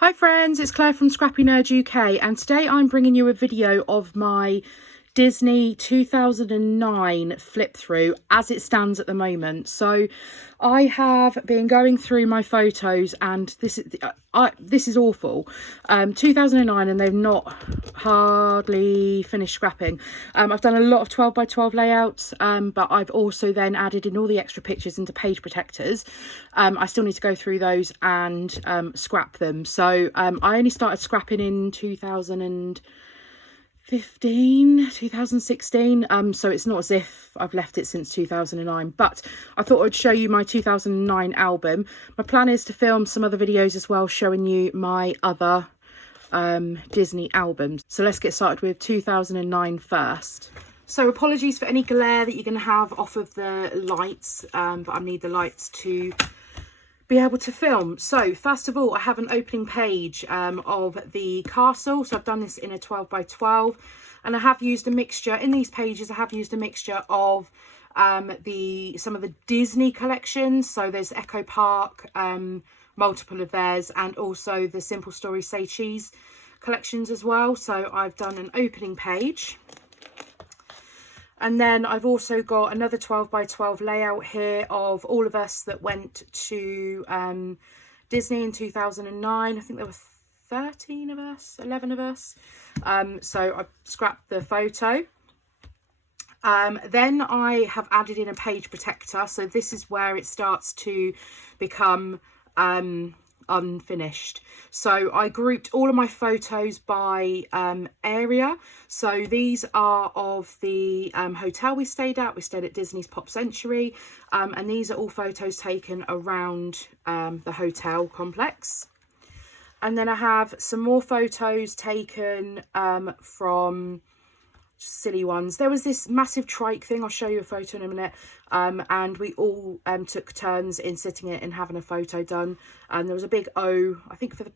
Hi friends, it's Claire from ScrappyNerdUK, and today I'm bringing you a video of my Disney 2009 flip through as it stands at the moment. So I have been going through my photos, and this is awful. 2009, and they've not hardly finished scrapping. I've done a lot of 12 by 12 layouts, but I've also then added in all the extra pictures into page protectors. I still need to go through those and scrap them. So I only started scrapping in 2016, so it's not as if I've left it since 2009, but I thought I'd show you my 2009 album. My plan is to film some other videos as well showing you my other Disney albums. So let's get started with 2009 first. So apologies for any glare that you're going to have off of the lights, but I need the lights to be able to film. So first of all, I have an opening page of the castle. So I've done this in a 12 by 12, and I have used a mixture in these pages. I have used a mixture of some of the Disney collections. So there's Echo Park, multiple of theirs, and also the Simple Story Say Cheese collections as well. So I've done an opening page. And then I've also got another 12 by 12 layout here of all of us that went to Disney in 2009. I think there were 13 of us, 11 of us. So I scrapped the photo. Then I have added in a page protector. So this is where it starts to become unfinished. So I grouped all of my photos by area. So these are of the hotel we stayed at. We stayed at Disney's Pop Century, and these are all photos taken around the hotel complex. And then I have some more photos taken from silly ones. There was this massive trike thing. I'll show you a photo in a minute, and we all took turns in sitting it and having a photo done. And there was a big O, I think, for the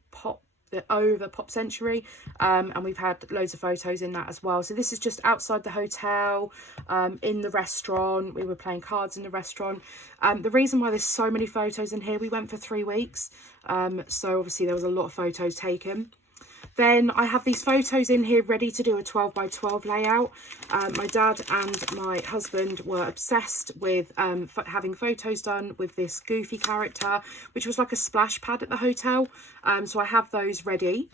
O of the Pop Century, and we've had loads of photos in that as well. So this is just outside the hotel, in the restaurant. We were playing cards in the restaurant. The reason why there's so many photos in here, we went for 3 weeks, so obviously there was a lot of photos taken. Then I have these photos in here ready to do a 12 by 12 layout. My dad and my husband were obsessed with having photos done with this Goofy character, which was like a splash pad at the hotel. So I have those ready.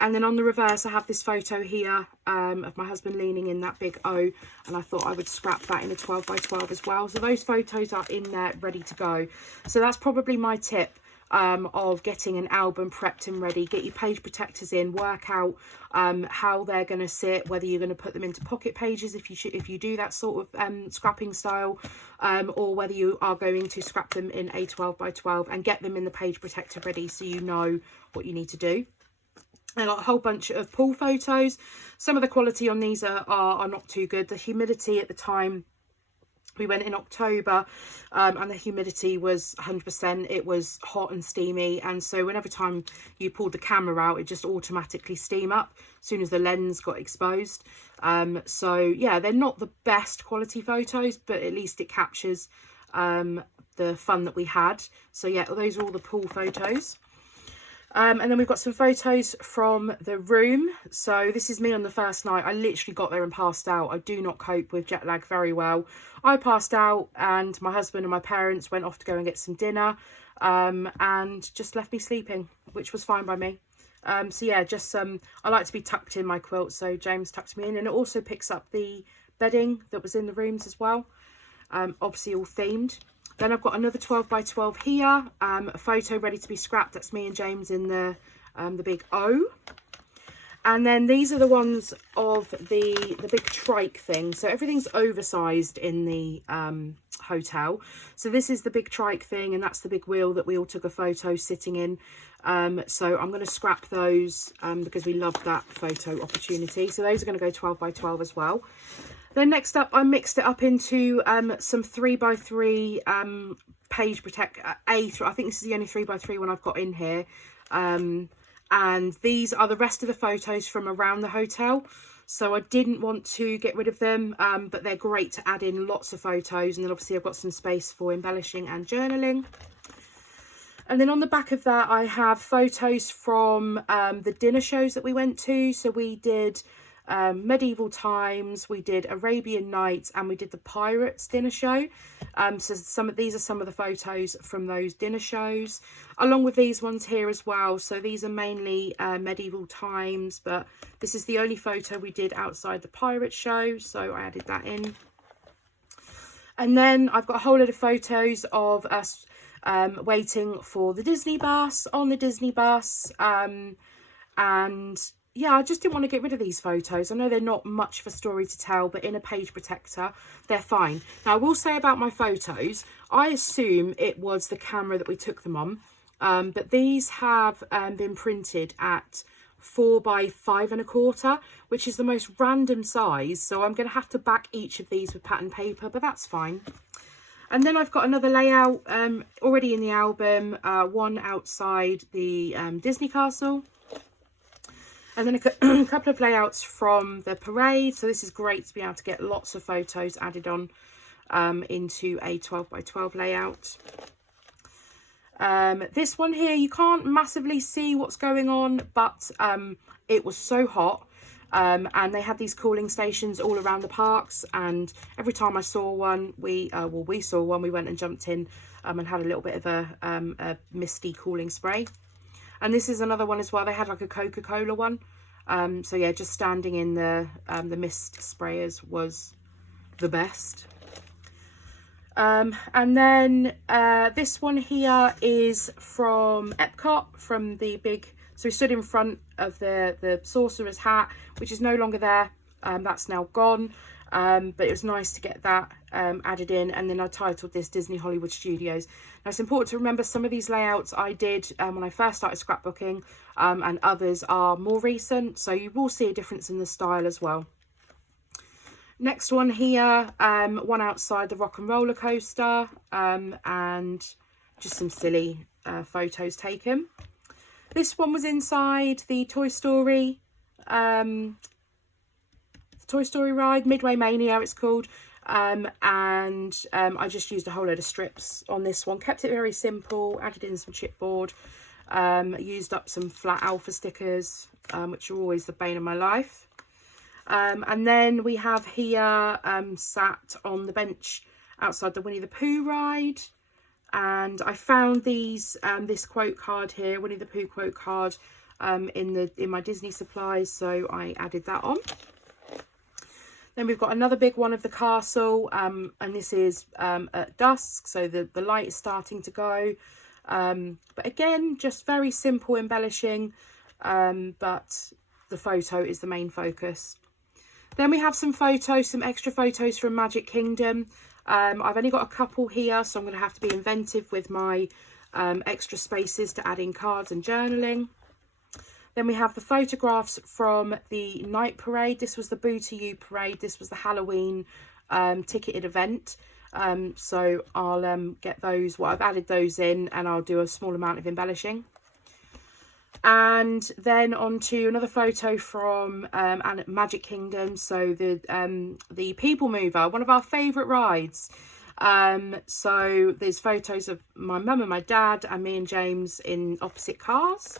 And then on the reverse, I have this photo here of my husband leaning in that big O, and I thought I would scrap that in a 12 by 12 as well. So those photos are in there ready to go. So that's probably my tip. Of getting an album prepped and ready. Get your page protectors in, work out how they're going to sit, whether you're going to put them into pocket pages if you do that sort of scrapping style, or whether you are going to scrap them in a 12 by 12 and get them in the page protector ready so you know what you need to do. I got a whole bunch of pool photos. Some of the quality on these are not too good. The humidity at the time, we went in October, and the humidity was 100%. It was hot and steamy, and so whenever time you pulled the camera out, it just automatically steam up as soon as the lens got exposed. So yeah, they're not the best quality photos, but at least it captures the fun that we had. So yeah, those are all the pool photos. And then we've got some photos from the room. So this is me on the first night. I literally got there and passed out. I do not cope with jet lag very well. I passed out, and my husband and my parents went off to go and get some dinner, and just left me sleeping, which was fine by me. So yeah, just I like to be tucked in my quilt, so James tucked me in, and it also picks up the bedding that was in the rooms as well, obviously all themed. Then I've got another 12 by 12 here, a photo ready to be scrapped. That's me and James in the big O. And then these are the ones of the big trike thing. So everything's oversized in the hotel. So this is the big trike thing, and that's the big wheel that we all took a photo sitting in. So I'm going to scrap those because we loved that photo opportunity. So those are going to go 12 by 12 as well. Then next up, I mixed it up into some 3 by 3 page protect I think this is the only 3 by 3 one I've got in here. And these are the rest of the photos from around the hotel. So I didn't want to get rid of them, but they're great to add in lots of photos. And then obviously I've got some space for embellishing and journaling. And then on the back of that, I have photos from the dinner shows that we went to. So we did medieval times, we did Arabian Nights, and we did the Pirates dinner show. So these are some of the photos from those dinner shows, along with these ones here as well. So these are mainly medieval times, but this is the only photo we did outside the Pirate show, so I added that in. And then I've got a whole lot of photos of us waiting for the Disney bus, on the Disney bus, and yeah, I just didn't want to get rid of these photos. I know they're not much of a story to tell, but in a page protector, they're fine. Now, I will say about my photos, I assume it was the camera that we took them on, but these have been printed at 4 by 5¼ which is the most random size, so I'm going to have to back each of these with pattern paper, but that's fine. And then I've got another layout already in the album, one outside the Disney castle. And then a couple of layouts from the parade. So this is great to be able to get lots of photos added on into a 12 by 12 layout. This one here, you can't massively see what's going on, but it was so hot. And they had these cooling stations all around the parks, and every time I saw one, we saw one, we went and jumped in and had a little bit of a misty cooling spray. And this is another one as well. They had like a Coca-Cola one. So yeah, just standing in the mist sprayers was the best. And then this one here is from Epcot, from the big. So we stood in front of the sorcerer's hat, which is no longer there. That's now gone. But it was nice to get that added in. And then I titled this Disney Hollywood Studios. Now, it's important to remember some of these layouts I did when I first started scrapbooking, and others are more recent. So you will see a difference in the style as well. Next one here, one outside the Rock and Roller Coaster, and just some silly photos taken. This one was inside the Toy Story ride, Midway Mania it's called, and I just used a whole load of strips on this one, kept it very simple, added in some chipboard, used up some flat alpha stickers, which are always the bane of my life. And then we have here sat on the bench outside the Winnie the Pooh ride. And I found these this quote card here, Winnie the Pooh quote card, in my Disney supplies, so I added that on. Then we've got another big one of the castle, and this is at dusk, so the light is starting to go. But again, just very simple embellishing, but the photo is the main focus. Then we have some extra photos from Magic Kingdom. I've only got a couple here, so I'm going to have to be inventive with my extra spaces to add in cards and journaling. Then we have the photographs from the night parade. This was the Boo to You parade. This was the Halloween ticketed event. So I'll get those. Well, I've added those in, and I'll do a small amount of embellishing. And then on to another photo from Magic Kingdom. So the People Mover, one of our favourite rides. So there's photos of my mum and my dad and me and James in opposite cars.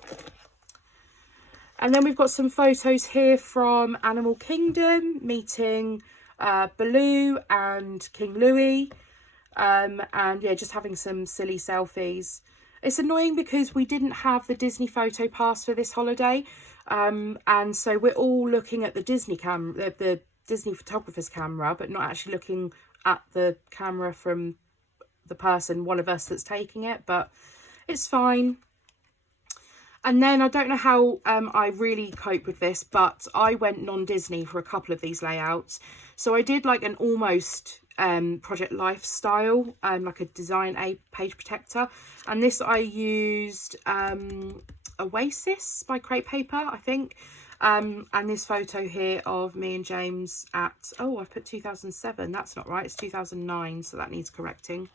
And then we've got some photos here from Animal Kingdom, meeting Baloo and King Louie. And yeah, just having some silly selfies. It's annoying because we didn't have the Disney photo pass for this holiday, and so we're all looking at the Disney camera, the Disney photographer's camera, but not actually looking at the camera from the person, one of us that's taking it, but it's fine. And then I don't know how I really cope with this, but I went non-Disney for a couple of these layouts. So I did like an almost Project Lifestyle, like a design page protector, and this I used Oasis by Crepe Paper, I think, and this photo here of me and James at, oh, I've put 2007, that's not right, it's 2009, so that needs correcting.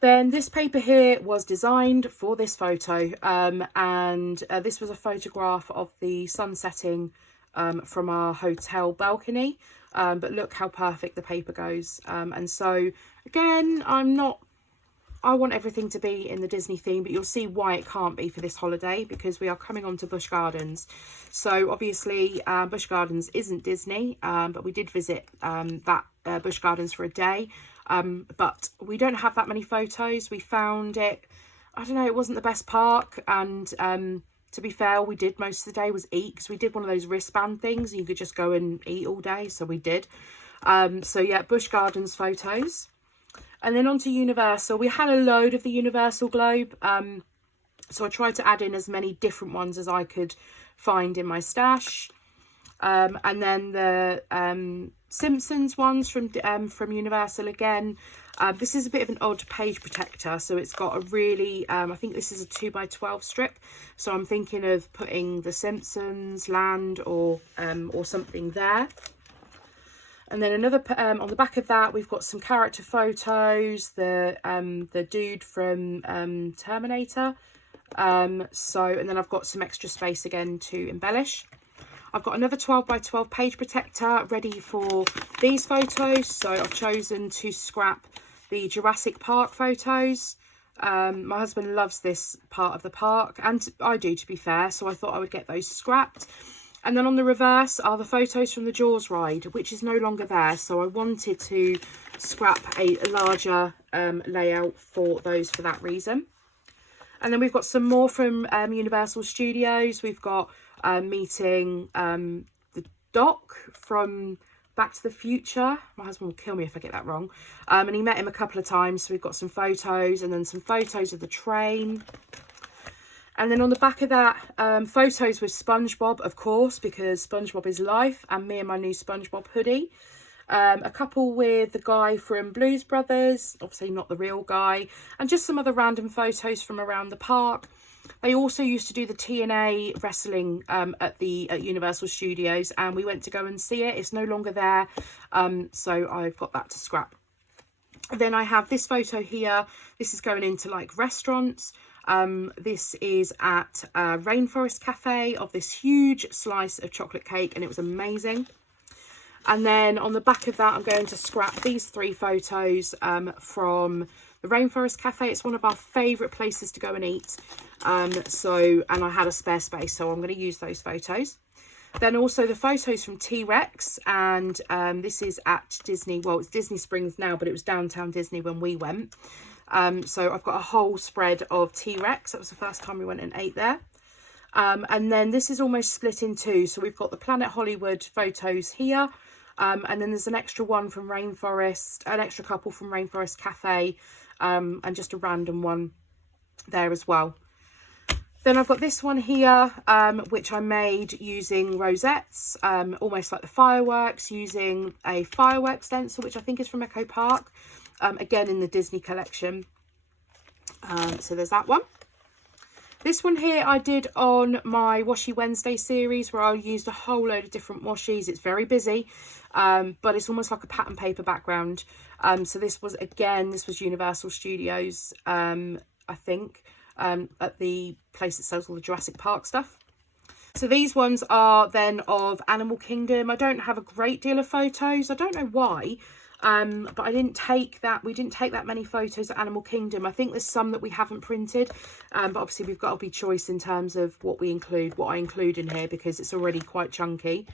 Then this paper here was designed for this photo, and this was a photograph of the sun setting from our hotel balcony. But look how perfect the paper goes. And so again, I'm not I want everything to be in the Disney theme, but you'll see why it can't be for this holiday, because we are coming on to Busch Gardens. So obviously Busch Gardens isn't Disney, but we did visit that Busch Gardens for a day, but we don't have that many photos. We found it, I don't know, it wasn't the best park, and to be fair, all we did most of the day was eat, because we did one of those wristband things and you could just go and eat all day, so we did. So yeah, Busch Gardens photos. And then on to Universal. We had a load of the Universal Globe, so I tried to add in as many different ones as I could find in my stash. And then the Simpsons ones from Universal again. This is a bit of an odd page protector, so it's got a really, I think this is a 2x12 strip, so I'm thinking of putting the Simpsons, Land, or something there. And then another, on the back of that, we've got some character photos, the dude from Terminator. And then I've got some extra space again to embellish. I've got another 12x12 page protector ready for these photos. So I've chosen to scrap the Jurassic Park photos. My husband loves this part of the park, and I do, to be fair, so I thought I would get those scrapped. And then on the reverse are the photos from the Jaws ride, which is no longer there. So I wanted to scrap a larger layout for those for that reason. And then we've got some more from Universal Studios. We've got meeting the Doc from Back to the Future. My husband will kill me if I get that wrong. And he met him a couple of times. So we've got some photos, and then some photos of the train. And then on the back of that, photos with SpongeBob, of course, because SpongeBob is life, and me and my new SpongeBob hoodie. A couple with the guy from Blues Brothers, obviously not the real guy, and just some other random photos from around the park. They also used to do the TNA wrestling at Universal Studios, and we went to go and see it. It's no longer there, so I've got that to scrap. Then I have this photo here. This is going into like restaurants. This is at Rainforest Cafe of this huge slice of chocolate cake, and it was amazing. And then on the back of that, I'm going to scrap these 3 photos from the Rainforest Cafe. It's one of our favourite places to go and eat. And I had a spare space, so I'm going to use those photos. Then also the photos from T-Rex, and this is at Disney. Well, it's Disney Springs now, but it was Downtown Disney when we went. So I've got a whole spread of T-Rex. That was the first time we went and ate there. And then this is almost split in 2. So we've got the Planet Hollywood photos here. And then there's an extra one from Rainforest, an extra couple from Rainforest Cafe, and just a random one there as well. Then I've got this one here, which I made using rosettes, almost like the fireworks, using a fireworks stencil, which I think is from Echo Park, again in the Disney collection. So there's that one. This one here I did on my Washi Wednesday series, where I used a whole load of different washies. It's very busy, but it's almost like a pattern paper background. So this was Universal Studios, I think, at the place that sells all the Jurassic Park stuff. So these ones are then of Animal Kingdom. I don't have a great deal of photos. I don't know why. But we didn't take that many photos at Animal Kingdom. I think there's some that we haven't printed, but obviously we've got to be choice in terms of what I include in here, because it's already quite chunky.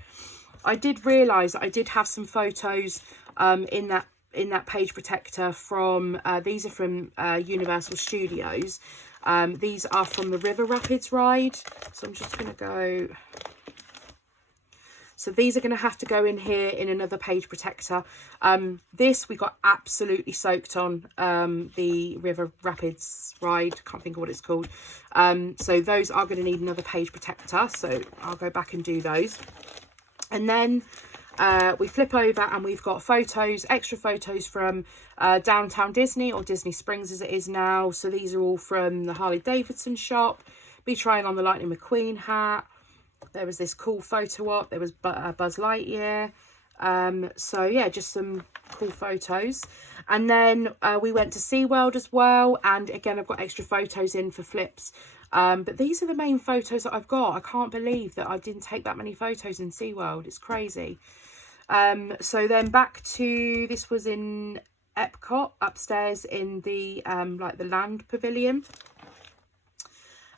I did realise that I did have some photos in that page protector from these are from Universal Studios. These are from the River Rapids ride, so I'm just going to go. So these are going to have to go in here in another page protector. This we got absolutely soaked on, the River Rapids ride. Can't think of what it's called. So those are going to need another page protector. So I'll go back and do those. And then we flip over and we've got photos, extra photos from Downtown Disney, or Disney Springs as it is now. So these are all from the Harley Davidson shop. Me trying on the Lightning McQueen hat. There was this cool photo op. There was Buzz Lightyear. So yeah, just some cool photos. And then we went to SeaWorld as well. And again, I've got extra photos in for flips. But these are the main photos that I've got. I can't believe that I didn't take that many photos in SeaWorld. It's crazy. So then back to, this was in Epcot upstairs in the like the land pavilion.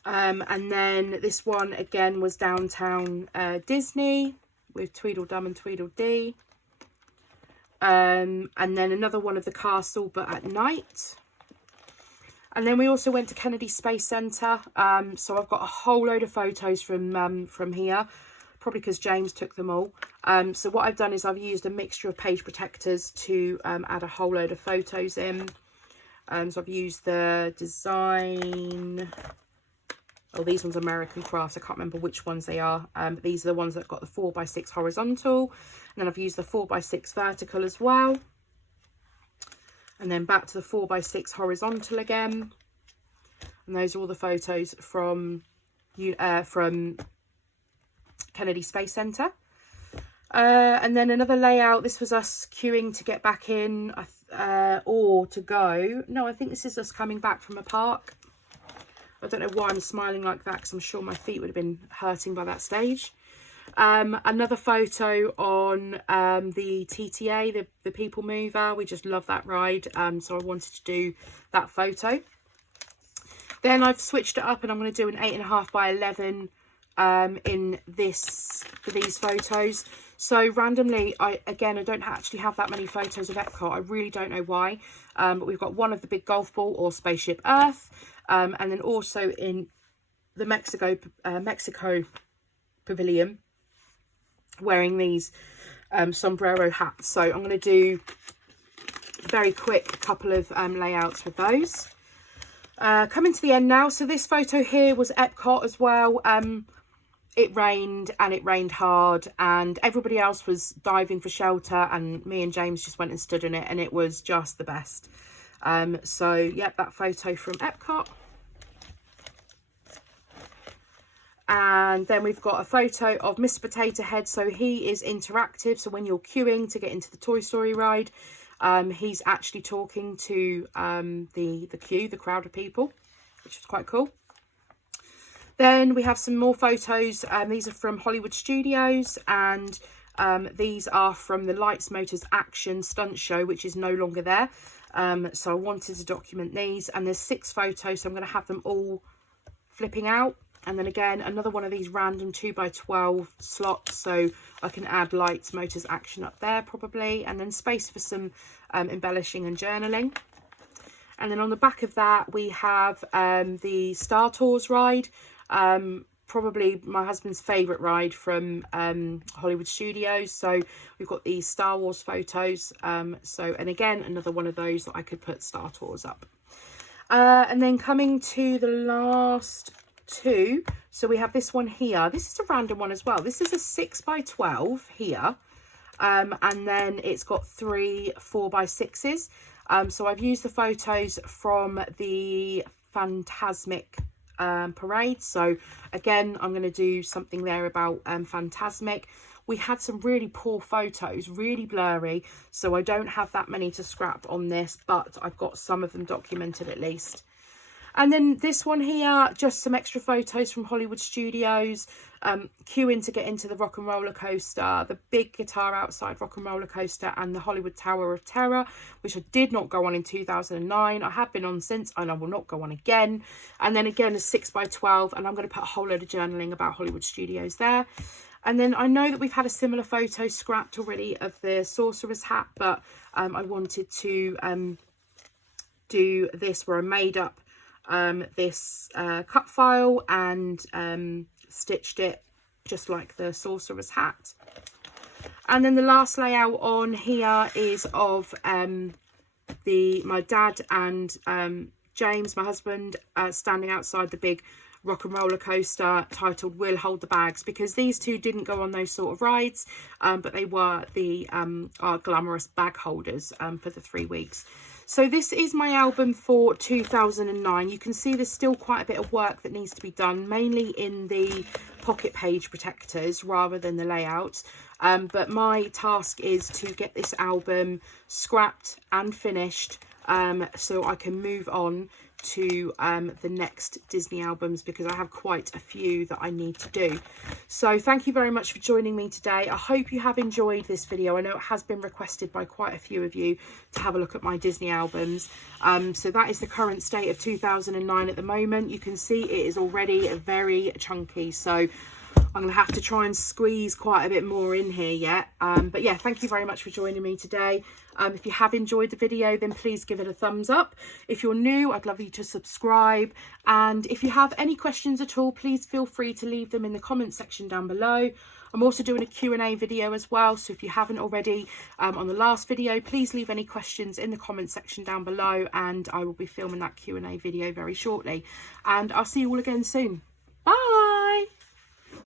And then this one again was downtown Disney with Tweedledum and Tweedledee. And then another one of the castle, but at night. And then we also went to Kennedy Space Centre. So I've got a whole load of photos from here, probably because James took them all. So what I've done is I've used a mixture of page protectors to add a whole load of photos in. So I've used the design. Oh, these ones are American Crafts. I can't remember which ones they are. But these are the ones that got the 4x6 horizontal. And then I've used the 4x6 vertical as well. And then back to the 4x6 horizontal again. And those are all the photos from Kennedy Space Centre. And then another layout. This was us queuing to get back in or to go. No, I think this is us coming back from a park. I don't know why I'm smiling like that, because I'm sure my feet would have been hurting by that stage. Another photo on the TTA, the People Mover. We just love that ride, so I wanted to do that photo. Then I've switched it up and I'm going to do an 8.5 by 11 in this for these photos. So randomly, I don't actually have that many photos of Epcot. I really don't know why, but we've got one of the big golf ball or Spaceship Earth, and then also in the Mexico pavilion, wearing these sombrero hats. So I'm going to do a very quick couple of layouts with those. Coming to the end now. So this photo here was Epcot as well. It rained, and it rained hard, and everybody else was diving for shelter, and me and James just went and stood in it, and it was just the best. So yep, that photo from Epcot. And then we've got a photo of Mr. Potato Head. So he is interactive. So when you're queuing to get into the Toy Story ride, he's actually talking to the queue, the crowd of people, which is quite cool. Then we have some more photos. These are from Hollywood Studios, and these are from the Lights, Motors, Action stunt show, which is no longer there. So I wanted to document these, and there's 6 photos, so I'm going to have them all flipping out. And then again, another one of these random 2x12 slots, so I can add Lights, Motors, Action up there probably, and then space for some embellishing and journaling. And then on the back of that, we have the Star Tours ride, probably my husband's favourite ride from Hollywood Studios. So we've got these Star Wars photos. And again, another one of those that I could put Star Tours up. And then coming to the last 2, so we have this one here. This is a random one as well. This is a 6x12 here, and then it's got 3 4x6s. So I've used the photos from the Fantasmic Parade. So again, I'm going to do something there about Fantasmic. We had some really poor photos, really blurry, so I don't have that many to scrap on this, but I've got some of them documented at least. And then this one here, just some extra photos from Hollywood Studios, queuing to get into the Rock and Roller Coaster, the big guitar outside Rock and Roller Coaster, and the Hollywood Tower of Terror, which I did not go on in 2009. I have been on since, and I will not go on again. And then again, a 6x12, and I'm going to put a whole load of journaling about Hollywood Studios there. And then I know that we've had a similar photo scrapped already of the Sorcerer's hat, but I wanted to do this where I made up this cut file and stitched it just like the Sorcerer's hat. And then the last layout on here is of my dad and James, my husband, standing outside the big Rock and Roller Coaster titled We'll Hold the Bags, because these two didn't go on those sort of rides, but they were our glamorous bag holders for the 3 weeks. So this is my album for 2009. You can see there's still quite a bit of work that needs to be done, mainly in the pocket page protectors rather than the layouts. But my task is to get this album scrapped and finished so I can move on to the next Disney albums, because I have quite a few that I need to do. So thank you very much for joining me today. I hope you have enjoyed this video. I know it has been requested by quite a few of you to have a look at my Disney albums. So that is the current state of 2009 at the moment. You can see it is already very chunky, so I'm going to have to try and squeeze quite a bit more in here yet. But yeah, thank you very much for joining me today. If you have enjoyed the video, then please give it a thumbs up. If you're new, I'd love you to subscribe. And if you have any questions at all, please feel free to leave them in the comment section down below. I'm also doing a Q&A video as well, so if you haven't already, on the last video, please leave any questions in the comment section down below, and I will be filming that Q&A video very shortly. And I'll see you all again soon. Bye!